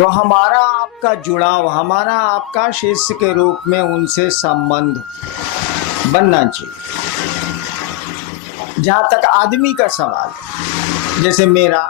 तो हमारा आपका जुड़ाव, हमारा आपका शिष्य के रूप में उनसे संबंध बनना चाहिए। जहां तक आदमी का सवाल, जैसे मेरा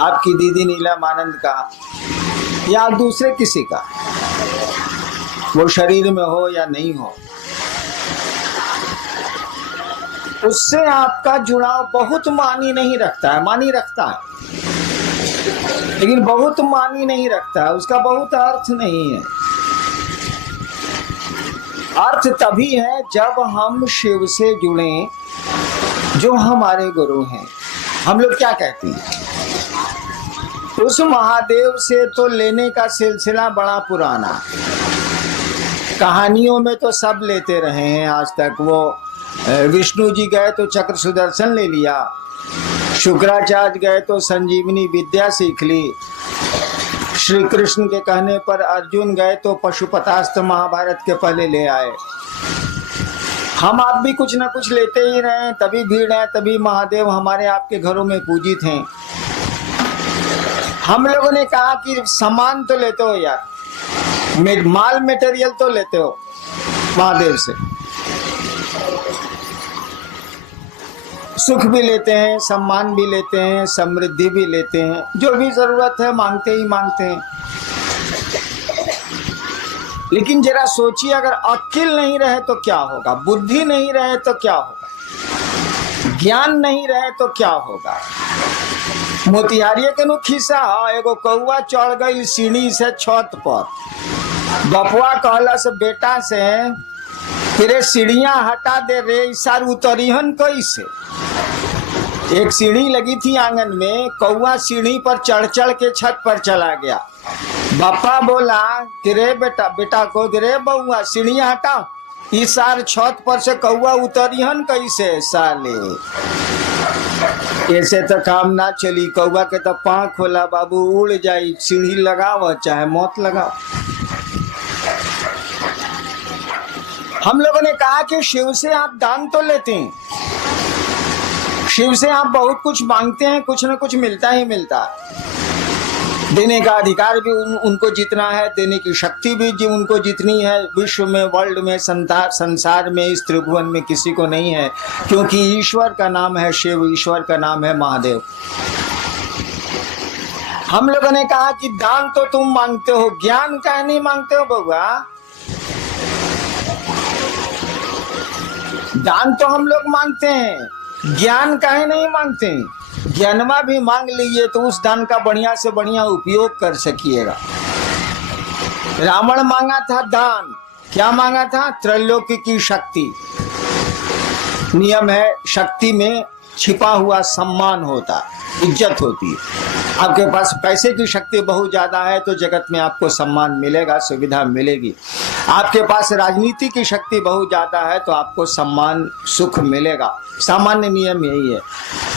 आपकी दीदी नीलम आनंद का या दूसरे किसी का, वो शरीर में हो या नहीं हो, उससे आपका जुड़ाव बहुत मानी नहीं रखता है। मानी रखता है लेकिन बहुत मानी नहीं रखता है, उसका बहुत अर्थ नहीं है। अर्थ तभी है जब हम शिव से जुड़े जो हमारे गुरु हैं। हम लोग क्या कहते हैं, उस महादेव से तो लेने का सिलसिला बड़ा पुराना, कहानियों में तो सब लेते रहे हैं आज तक। वो विष्णु जी गए तो चक्र सुदर्शन ले लिया, शुक्राचार्य गए तो संजीवनी विद्या सीख ली, श्री कृष्ण के कहने पर अर्जुन गए तो पशुपतास्त्र महाभारत के पहले ले आए। हम आप भी कुछ ना कुछ लेते ही रहे, तभी भीड़ है, तभी महादेव हमारे आपके घरों में पूजित हैं। हम लोगों ने कहा कि सामान तो लेते हो यार, माल मटेरियल तो लेते हो महादेव से, सुख भी लेते हैं, सम्मान भी लेते हैं, समृद्धि भी लेते हैं, जो भी जरूरत है मांगते ही मांगते हैं। लेकिन जरा सोचिए, अगर अक्ल नहीं रहे तो क्या होगा, बुद्धि नहीं रहे तो क्या होगा, ज्ञान नहीं रहे तो क्या होगा। मोतिहारिये के नु खिस्सा, एगो कौआ चढ़ गई सीढ़ी से छत पर, बपुआ कहला से बेटा से फिर सीढ़ियां हटा दे रे, इसार उतरिहन कैसे। एक सीढ़ी लगी थी आंगन में, कौआ सीढ़ी पर चढ़ चढ़ के छत पर चला गया। बापा बोला कि रे बेटा, बेटा को रे बउआ सीढ़ियां हटा, इस सार छत पर से कौआ उतरिहन कैसे साले। ऐसे तो काम ना चली, कौआ के तो पाँख होला बाबू, उड़ जाई, सीढ़ी लगाओ चाहे मौत लगाओ। हम लोगों ने कहा कि शिव से आप दान तो लेते हैं, शिव से आप बहुत कुछ मांगते हैं, कुछ न कुछ मिलता ही मिलता है। देने का अधिकार भी उनको जितना है, देने की शक्ति भी जी उनको जितनी है, विश्व में, वर्ल्ड में, संसार में, इस त्रिभुवन में किसी को नहीं है, क्योंकि ईश्वर का नाम है शिव, ईश्वर का नाम है महादेव। हम लोगों ने कहा कि दान तो तुम मांगते हो, ज्ञान का नहीं मांगते हो बउआ। दान तो हम लोग मांगते हैं, ज्ञान काहे नहीं मांगते हैं। ज्ञानमा भी मांग लीजिए तो उस दान का बढ़िया से बढ़िया उपयोग कर सकिएगा। रावण मांगा था दान, क्या मांगा था, त्रैलोक्य की शक्ति। नियम है, शक्ति में छिपा हुआ सम्मान होता, इज्जत होती है। आपके पास पैसे की शक्ति बहुत ज्यादा है तो जगत में आपको सम्मान मिलेगा, सुविधा मिलेगी। आपके पास राजनीति की शक्ति बहुत ज्यादा है तो आपको सम्मान, सुख मिलेगा। सामान्य नियम यही है।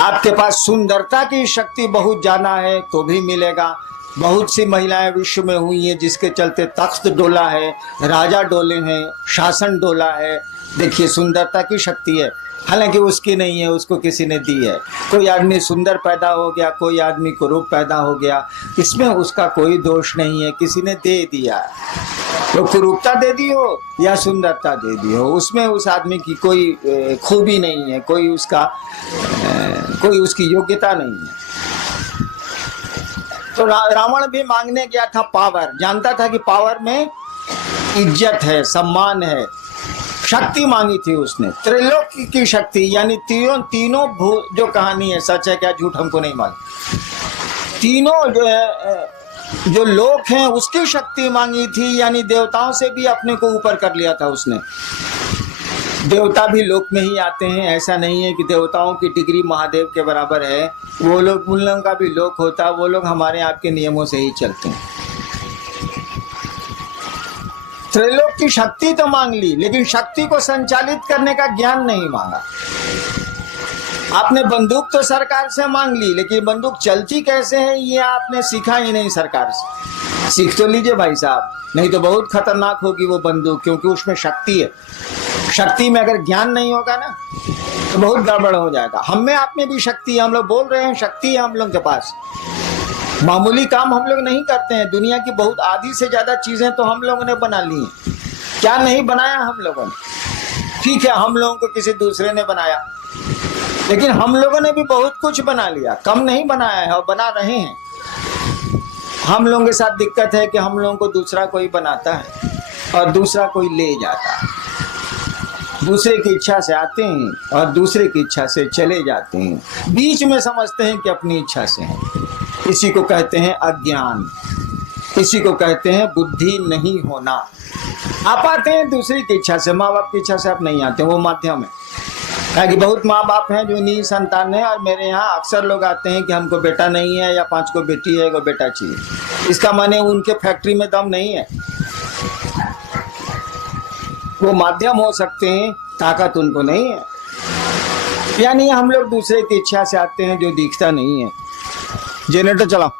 आपके पास सुंदरता की शक्ति बहुत ज्यादा है तो भी मिलेगा। बहुत सी महिलाएं विश्व में हुई हैं जिसके चलते तख्त डोला है, राजा डोले हैं, शासन डोला है। देखिए, सुंदरता की शक्ति है, हालांकि उसकी नहीं है, उसको किसी ने दी है। कोई आदमी सुंदर पैदा हो गया, कोई आदमी कुरूप पैदा हो गया, इसमें उसका कोई दोष नहीं है, किसी ने दे दिया। तो कुरूपता दे दी हो या सुंदरता दे दी हो, उसमें उस आदमी की कोई खूबी नहीं है, कोई उसकी योग्यता नहीं है। तो रावण भी मांगने गया था पावर, जानता था कि पावर में इज्जत है, सम्मान है। शक्ति मांगी थी उसने, त्रिलोक की शक्ति, यानी तीनों जो कहानी है सच है क्या झूठ हमको नहीं मालूम, तीनों जो है जो लोक हैं उसकी शक्ति मांगी थी, यानी देवताओं से भी अपने को ऊपर कर लिया था उसने। देवता भी लोक में ही आते हैं, ऐसा नहीं है कि देवताओं की डिग्री महादेव के बराबर है। वो लोग, उन लोगों का भी लोक होता, वो लोग हमारे आपके नियमों से ही चलते हैं। त्रैलोक की शक्ति तो मांग ली, लेकिन शक्ति को संचालित करने का ज्ञान नहीं मांगा। आपने बंदूक तो सरकार से मांग ली, लेकिन बंदूक चलती कैसे है ये आपने सीखा ही नहीं सरकार से। सीख तो लीजिए भाई साहब, नहीं तो बहुत खतरनाक होगी वो बंदूक, क्योंकि उसमें शक्ति है। शक्ति में अगर ज्ञान नहीं होगा ना तो बहुत गड़बड़ हो जाएगा। हम में आप में भी शक्ति है, हम लोग बोल रहे हैं शक्ति है हम लोग के पास, मामूली काम हम लोग नहीं करते हैं। दुनिया की बहुत आधी से ज्यादा चीजें तो हम लोगों ने बना ली हैं। क्या नहीं बनाया हम लोगों ने? ठीक है, हम लोगों को किसी दूसरे ने बनाया, लेकिन हम लोगों ने भी बहुत कुछ बना लिया, कम नहीं बनाया है और बना रहे हैं। हम लोगों के साथ दिक्कत है कि हम लोगों को दूसरा कोई बनाता है और दूसरा कोई ले जाता है। दूसरे की इच्छा से आते हैं और दूसरे की इच्छा से चले जाते हैं। बीच में समझते हैं कि अपनी इच्छा से हैं। इसी को कहते हैं अज्ञान, इसी को कहते हैं बुद्धि नहीं होना। आप आते हैं दूसरे की इच्छा से, माँ बाप की इच्छा से आप नहीं आते, वो माध्यम है। कि बहुत माँ बाप हैं जो निसंतान है, और मेरे यहाँ अक्सर लोग आते हैं कि हमको बेटा नहीं है या 5 को बेटी है, 1 बेटा चाहिए। इसका माने उनके फैक्ट्री में दम नहीं है। वो माध्यम हो सकते हैं, ताकत उनको नहीं है। यानी हम लोग दूसरे की इच्छा से आते हैं जो दिखता नहीं है। जनरेटर चलाओ।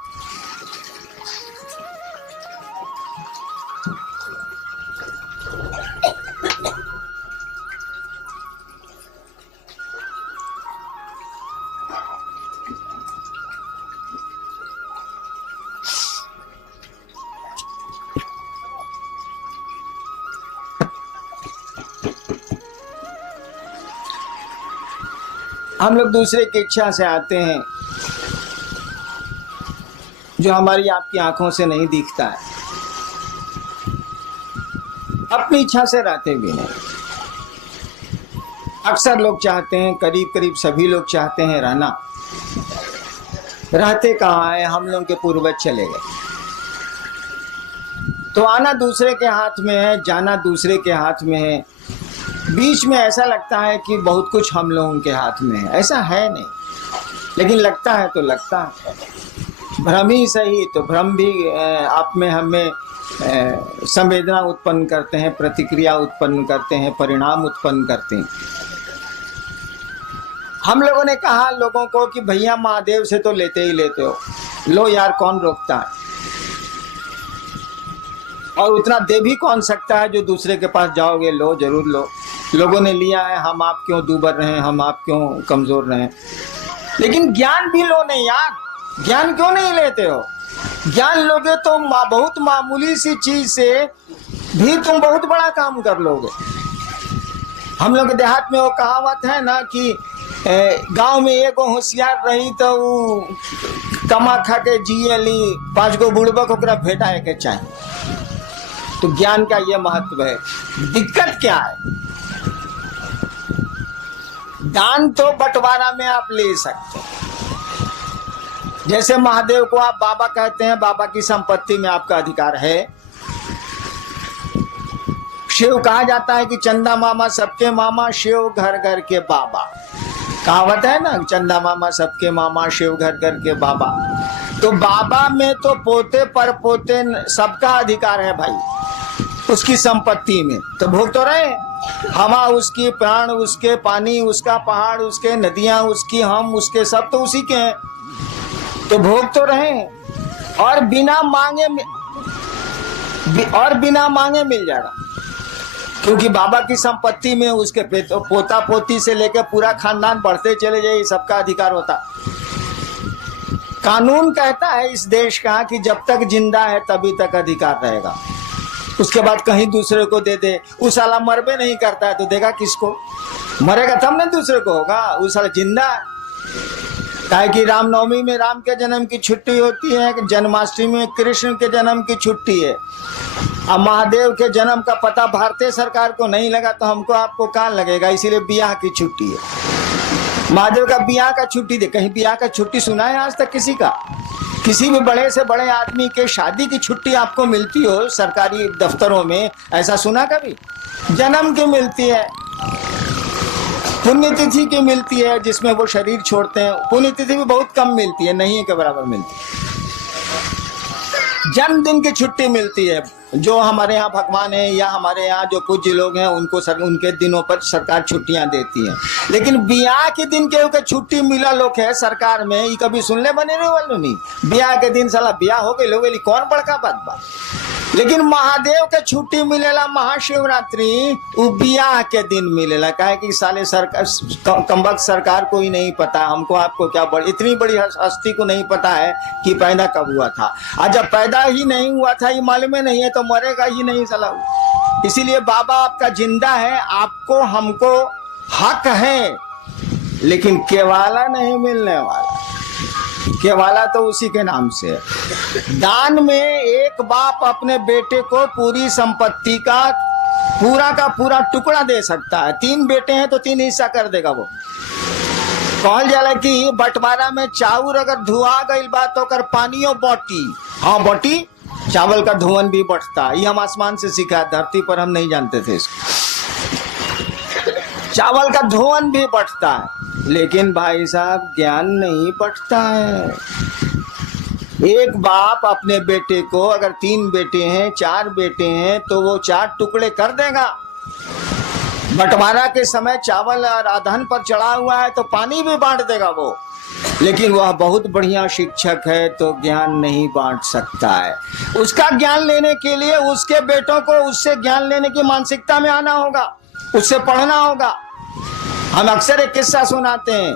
हम लोग दूसरे की इच्छा से आते हैं जो हमारी आपकी आंखों से नहीं दिखता है। अपनी इच्छा से रहते भी नहीं। अक्सर लोग चाहते हैं, करीब करीब सभी लोग चाहते हैं रहना। रहते कहाँ है? हम लोग के पूर्वज चले गए। तो आना दूसरे के हाथ में है, जाना दूसरे के हाथ में है। बीच में ऐसा लगता है कि बहुत कुछ हम लोगों के हाथ में है। ऐसा है नहीं, लेकिन लगता है तो लगता है। भ्रम ही सही, तो भ्रम भी आप में हमें संवेदना उत्पन्न करते हैं, प्रतिक्रिया उत्पन्न करते हैं, परिणाम उत्पन्न करते हैं। हम लोगों ने कहा लोगों को कि भैया महादेव से तो लेते ही लेते हो, लो यार, कौन रोकता है? और उतना दे भी कौन सकता है जो दूसरे के पास जाओगे, लो जरूर लो। लोगों ने लिया है, हम आप क्यों दूबर रहे हैं, हम आप क्यों कमजोर रहे हैं? लेकिन ज्ञान भी लो नहीं यार, ज्ञान क्यों नहीं लेते हो? ज्ञान लोगे तो बहुत मामूली सी चीज से भी तुम बहुत बड़ा काम कर लोगे। हम लोग के देहात में वो कहावत है ना कि गांव में एक होशियार रही तो वो कमा खा के जिए ली, 5 गो बुड़बक ओकरा भेटाए के चाहिए। तो ज्ञान का ये महत्व है। दिक्कत क्या है? दान तो बंटवारा में आप ले सकते हैं। जैसे महादेव को आप बाबा कहते हैं, बाबा की संपत्ति में आपका अधिकार है। शिव कहा जाता है कि चंदा मामा सबके मामा, शिव घर घर के बाबा। कहावत है ना, चंदा मामा सबके मामा, शिव घर घर के बाबा। तो बाबा में तो पोते पर पोते सबका अधिकार है भाई, उसकी संपत्ति में। तो भोग तो रहे, हवा उसकी, प्राण उसके, पानी उसका, पहाड़ उसके, नदियां उसकी, हम उसके, सब तो उसी के हैं। तो भोग तो रहे और बिना मांगे मिल जाएगा, क्योंकि बाबा की संपत्ति में उसके पोता पोती से लेकर पूरा खानदान बढ़ते चले जाए, सबका अधिकार होता। कानून कहता है इस देश का कि जब तक जिंदा है तभी तक अधिकार रहेगा, उसके बाद कहीं दूसरे को दे दे। उस साला मरबे नहीं करता है तो देगा किसको? मरेगा तब ना दूसरे को होगा। उस साला जिंदा है। काहे कि रामनवमी में राम के जन्म की छुट्टी होती है, जन्माष्टमी में कृष्ण के जन्म की छुट्टी है। अब महादेव के जन्म का पता भारतीय सरकार को नहीं लगा तो हमको आपको कहाँ लगेगा? इसीलिए बियाह की छुट्टी है। महादेव का बियाह का छुट्टी दे। कहीं बियाह का छुट्टी सुना है आज तक किसी का? किसी भी बड़े से बड़े आदमी के शादी की छुट्टी आपको मिलती हो सरकारी दफ्तरों में, ऐसा सुना कभी? जन्म की मिलती है, पुण्यतिथि की मिलती है जिसमें वो शरीर छोड़ते हैं, पुण्यतिथि भी बहुत कम मिलती है, नहीं के बराबर मिलती है। जन्मदिन की छुट्टी मिलती है, जो हमारे यहाँ भगवान है या हमारे यहाँ जो पूज्य लोग हैं उनको उनके दिनों पर सरकार छुट्टियां देती है। लेकिन बियाह के दिन के छुट्टी मिला लोग है सरकार में, ये कभी सुनने बने रहे वालों नहीं। बियाह के दिन साला बियाह हो गई, कौन बड़का बात बा? लेकिन महादेव के छुट्टी मिलेला महाशिवरात्रि उ बियाह के दिन मिलेला। काहे कि साले सरकार कमबख्त सरकार को ही नहीं पता, हमको आपको क्या इतनी बड़ी हस्ती को नहीं पता है कि पैदा कब हुआ था। और जब पैदा ही नहीं हुआ था ये मालूम ही नहीं है तो मरेगा ही नहीं साला। इसीलिए बाबा आपका जिंदा है, आपको हमको हक है, लेकिन केवाला नहीं मिलने वाला। केवाला तो उसी के नाम से है। दान में एक बाप अपने बेटे को पूरी संपत्ति का पूरा टुकड़ा दे सकता है। 3 बेटे हैं तो 3 हिस्सा कर देगा वो। कहल जाला कि बंटवारा में चाउर अगर धुआ गई बात तो कर पानियों बटी, हाँ बटी, चावल का धुआं भी बढ़ता है। ये हम आसमान से सीखा, धरती पर हम नहीं जानते थे इसको। चावल का धुआं भी बढ़ता है, लेकिन भाई साहब ज्ञान नहीं बढ़ता है। एक बाप अपने बेटे को, अगर 3 बेटे हैं 4 बेटे हैं तो वो 4 टुकड़े कर देगा। बंटवारा के समय चावल और अधन पर चढ़ा हुआ है तो पानी भी बांट देगा वो। लेकिन वह बहुत बढ़िया शिक्षक है तो ज्ञान नहीं बांट सकता है। उसका ज्ञान लेने के लिए उसके बेटों को उससे ज्ञान लेने की मानसिकता में आना होगा, उससे पढ़ना होगा। हम अक्सर एक किस्सा सुनाते हैं,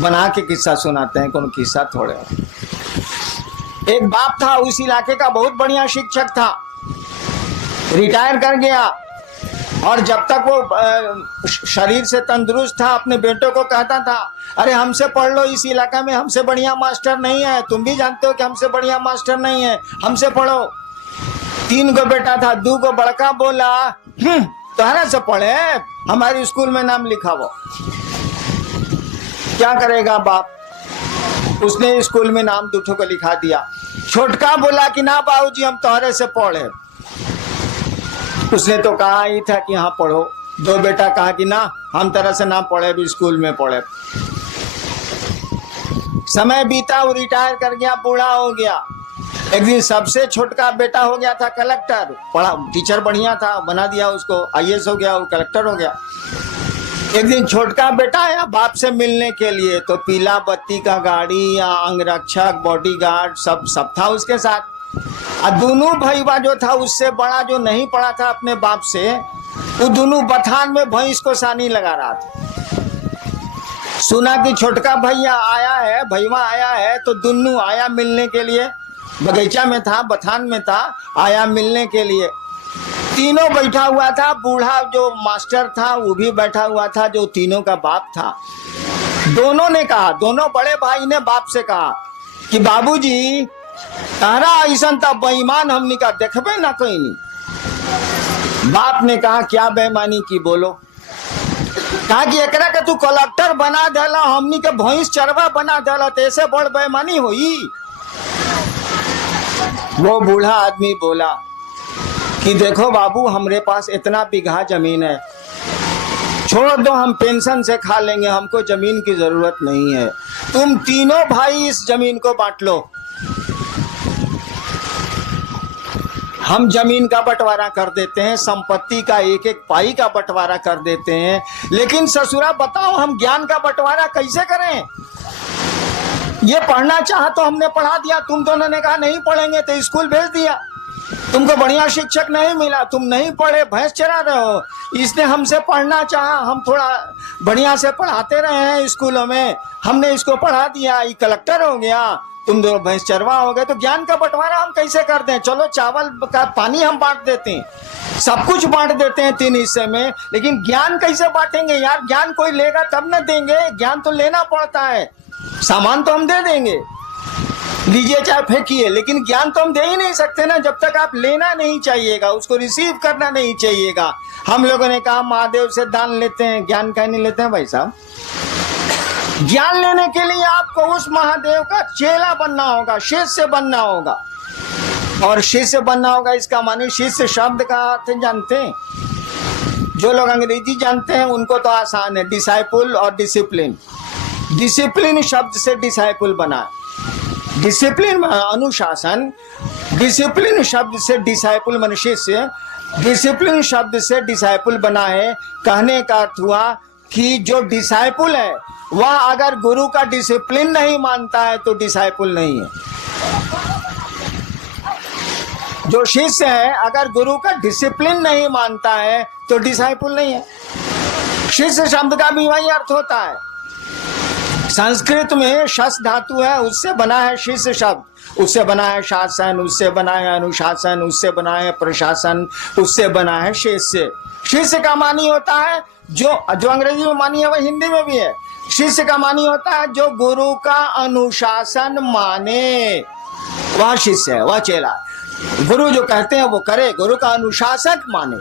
बना के किस्सा सुनाते हैं, कौन किस्सा थोड़े। एक बाप था, उस इलाके का बहुत बढ़िया शिक्षक था, रिटायर कर गया। और जब तक वो शरीर से तंदुरुस्त था अपने बेटों को कहता था, अरे हमसे पढ़ लो, इस इलाका में हमसे बढ़िया मास्टर नहीं है, तुम भी जानते हो कि हमसे बढ़िया मास्टर नहीं है, हमसे पढ़ो। 3 को बेटा था, 2 को बड़का बोला तोहरा से पढ़े, हमारे स्कूल में नाम लिखा वो। क्या करेगा बाप, उसने स्कूल में नाम 2 को लिखा दिया। छोटका बोला कि ना बाबूजी हम तोहरे से पढ़े। उसने तो कहा ही था कि हाँ पढ़ो। 2 बेटा कहा कि ना हम तरह से ना पढ़े, भी स्कूल में पढ़े। समय बीता, वो रिटायर कर गया, बूढ़ा हो गया। एक दिन सबसे छोटका बेटा हो गया था कलेक्टर, पढ़ा टीचर बढ़िया था, बना दिया उसको, IAS हो गया, वो कलेक्टर हो गया। एक दिन छोटका बेटा आया बाप से मिलने के लिए, तो पीला बत्ती का गाड़ी या अंगरक्षक बॉडीगार्ड सब था उसके साथ। और दोनों भईवा जो था उससे बड़ा जो नहीं पड़ा था अपने बाप से, वो दोनों बथान में भैंस को सानी लगा रहा था। सुना कि छोटका भैया आया है, भईवा आया है, तो दोनों आया मिलने के लिए। बगीचा में था, बथान में था, आया मिलने के लिए। तीनों बैठा हुआ था, बूढ़ा जो मास्टर था वो भी बैठा हुआ था, जो तीनों का बाप था। दोनों ने कहा, दोनों बड़े भाई ने बाप से कहा कि बाबूजी तारा ऐसा था बेईमान हमने का देखबे ना कहीं नहीं। बाप ने कहा क्या बेईमानी की बोलो। कहा कि एकरा के तू कलेक्टर बना देला, हमनी के भैंस चरवा बना देला, तो ऐसे बड़ बेईमानी हुई। वो बूढ़ा आदमी बोला कि देखो बाबू हमरे पास इतना बीघा जमीन है, छोड़ दो हम पेंशन से खा लेंगे, हमको जमीन की जरूरत नहीं है, तुम तीनों भाई इस जमीन को बांट लो। हम जमीन का बंटवारा कर देते हैं, संपत्ति का एक एक पाई का बंटवारा कर देते हैं, लेकिन ससुरा बताओ हम ज्ञान का बंटवारा कैसे करें। ये पढ़ना चाहा तो हमने पढ़ा दिया, तुम दोनों ने कहा नहीं पढ़ेंगे तो स्कूल भेज दिया। तुमको बढ़िया शिक्षक नहीं मिला, तुम नहीं पढ़े, भैंस चरा रहे हो। इसने हमसे पढ़ना चाहा, हम थोड़ा बढ़िया से पढ़ाते रहे हैं स्कूलों में, हमने इसको पढ़ा दिया, ये कलेक्टर हो गया, तुम दोनों भैंस चरवा हो गए। तो ज्ञान का बंटवारा हम कैसे कर दें। चलो चावल का पानी हम बांट देते हैं, सब कुछ बांट देते हैं 3 हिस्से में, लेकिन ज्ञान कैसे बांटेंगे यार। ज्ञान कोई लेगा तब न देंगे, ज्ञान तो लेना पड़ता है। सामान तो हम दे देंगे, लीजिए चाहे फेंकिए, लेकिन ज्ञान तो हम दे ही नहीं सकते ना जब तक आप लेना नहीं चाहिएगा, उसको रिसीव करना नहीं चाहिएगा। हम लोगों ने कहा महादेव से दान लेते हैं, ज्ञान कहीं नहीं लेते हैं भाई साहब। ज्ञान लेने के लिए आपको उस महादेव का चेला बनना होगा, शिष्य बनना होगा। और शिष्य बनना होगा इसका माने शिष्य शब्द का अर्थ जानते हैं। जो लोग अंग्रेजी जानते हैं उनको तो आसान है, डिसाइपुल और डिसिप्लिन। डिसिप्लिन शब्द से डिसाइपुल बना, डिसिप्लिन में अनुशासन, डिसिप्लिन शब्द से डिसाइपुल मन शिष्य, डिसिप्लिन शब्द से डिसाइपुल बना है। कहने का अर्थ हुआ कि जो डिसाइपुल है वह अगर गुरु का डिसिप्लिन नहीं मानता है तो डिसाइपुल नहीं है। जो शिष्य है अगर गुरु का डिसिप्लिन नहीं मानता है तो डिसाइपल नहीं है। शिष्य शब्द का भी वही अर्थ होता है। संस्कृत में शस धातु है, उससे बना है शिष्य शब्द, उससे बना है शासन, उससे बना है अनुशासन, उससे बना है प्रशासन, उससे बना है शिष्य। शिष्य का मानी होता है जो अंग्रेजी में मानी है वह हिंदी में भी है। शिष्य का मानी होता है जो गुरु का अनुशासन माने, वह शिष्य है, वह चेला। गुरु जो कहते हैं वो करे, गुरु का अनुशासन माने।